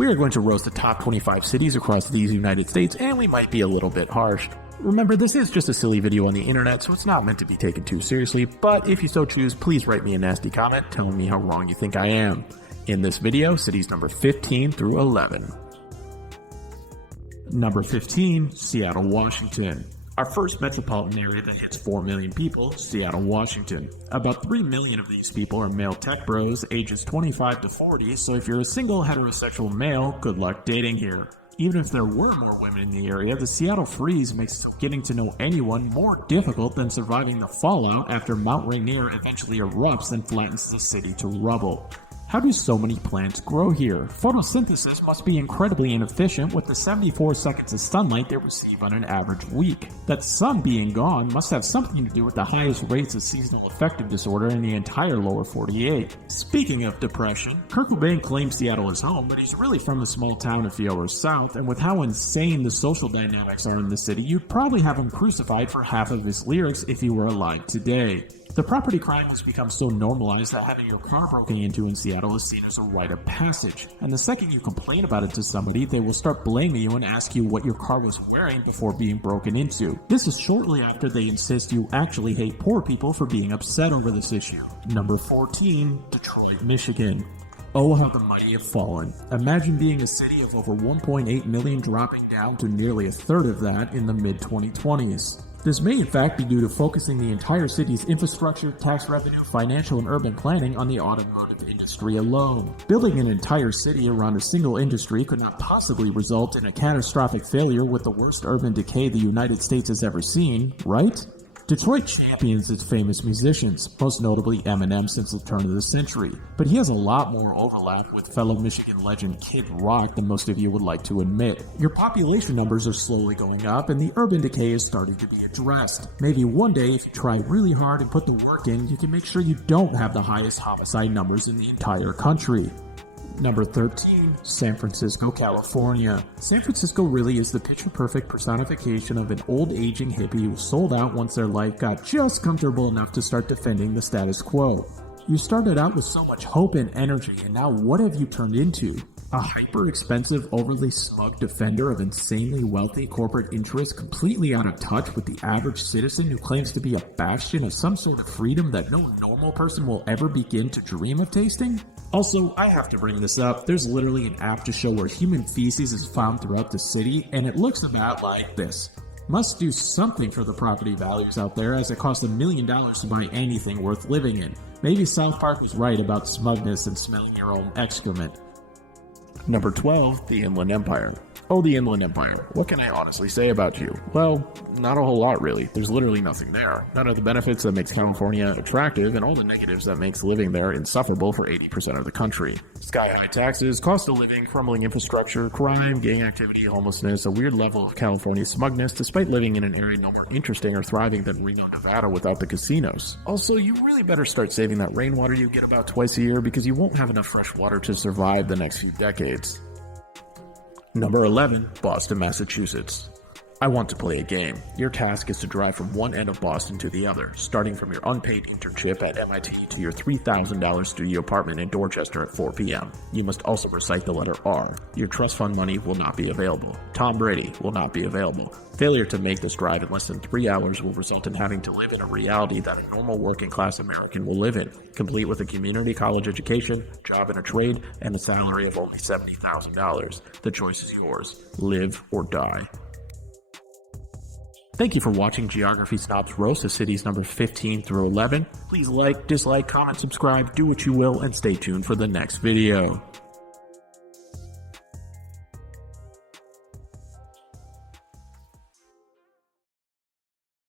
We are going to roast the top 25 cities across these United States, and we might be a little bit harsh. Remember, this is just a silly video on the internet, so it's not meant to be taken too seriously, but if you so choose, please write me a nasty comment telling me how wrong you think I am. In this video, cities number 15 through 11. Number 15, Seattle, Washington. Our first metropolitan area that hits 4 million people, Seattle, Washington. About 3 million of these people are male tech bros, ages 25 to 40, so if you're a single heterosexual male, good luck dating here. Even if there were more women in the area, the Seattle freeze makes getting to know anyone more difficult than surviving the fallout after Mount Rainier eventually erupts and flattens the city to rubble. How do so many plants grow here? Photosynthesis must be incredibly inefficient with the 74 seconds of sunlight they receive on an average week. That sun being gone must have something to do with the highest rates of seasonal affective disorder in the entire lower 48. Speaking of depression, Kurt Cobain claims Seattle is home, but he's really from a small town a few hours south, and with how insane the social dynamics are in the city, you'd probably have him crucified for half of his lyrics if he were alive today. The property crime has become so normalized that having your car broken into in Seattle is seen as a rite of passage, and the second you complain about it to somebody, they will start blaming you and ask you what your car was wearing before being broken into. This is shortly after they insist you actually hate poor people for being upset over this issue. Number 14, Detroit, Michigan. Oh, how the mighty have fallen. Imagine being a city of over 1.8 million dropping down to nearly a third of that in the mid-2020s. This may in fact be due to focusing the entire city's infrastructure, tax revenue, financial and urban planning on the automotive industry alone. Building an entire city around a single industry could not possibly result in a catastrophic failure with the worst urban decay the United States has ever seen, right? Detroit champions its famous musicians, most notably Eminem since the turn of the century, but he has a lot more overlap with fellow Michigan legend Kid Rock than most of you would like to admit. Your population numbers are slowly going up and the urban decay is starting to be addressed. Maybe one day if you try really hard and put the work in, you can make sure you don't have the highest homicide numbers in the entire country. Number 13, San Francisco, California. San Francisco really is the picture-perfect personification of an old aging hippie who sold out once their life got just comfortable enough to start defending the status quo. You started out with so much hope and energy, and now what have you turned into? A hyper-expensive, overly smug defender of insanely wealthy corporate interests completely out of touch with the average citizen who claims to be a bastion of some sort of freedom that no normal person will ever begin to dream of tasting? Also, I have to bring this up, there's literally an app to show where human feces is found throughout the city, and it looks about like this. Must do something for the property values out there, as it costs $1 million to buy anything worth living in. Maybe South Park was right about smugness and smelling your own excrement. Number 12, the Inland Empire. Oh, the Inland Empire. What can I honestly say about you? Well, not a whole lot really. There's literally nothing there. None of the benefits that makes California attractive and all the negatives that makes living there insufferable for 80% of the country. Sky-high taxes, cost of living, crumbling infrastructure, crime, gang activity, homelessness, a weird level of California smugness despite living in an area no more interesting or thriving than Reno, Nevada without the casinos. Also, you really better start saving that rainwater you get about twice a year because you won't have enough fresh water to survive the next few decades. Number 11, Boston, Massachusetts. I want to play a game. Your task is to drive from one end of Boston to the other, starting from your unpaid internship at MIT to your $3,000 studio apartment in Dorchester at 4 p.m. You must also recite the letter R. Your trust fund money will not be available. Tom Brady will not be available. Failure to make this drive in less than 3 hours will result in having to live in a reality that a normal working class American will live in, complete with a community college education, job in a trade, and a salary of only $70,000. The choice is yours. Live or die. Thank you for watching Geography Snob's Roast of cities number 15 through 11. Please like, dislike, comment, subscribe, do what you will, and stay tuned for the next video.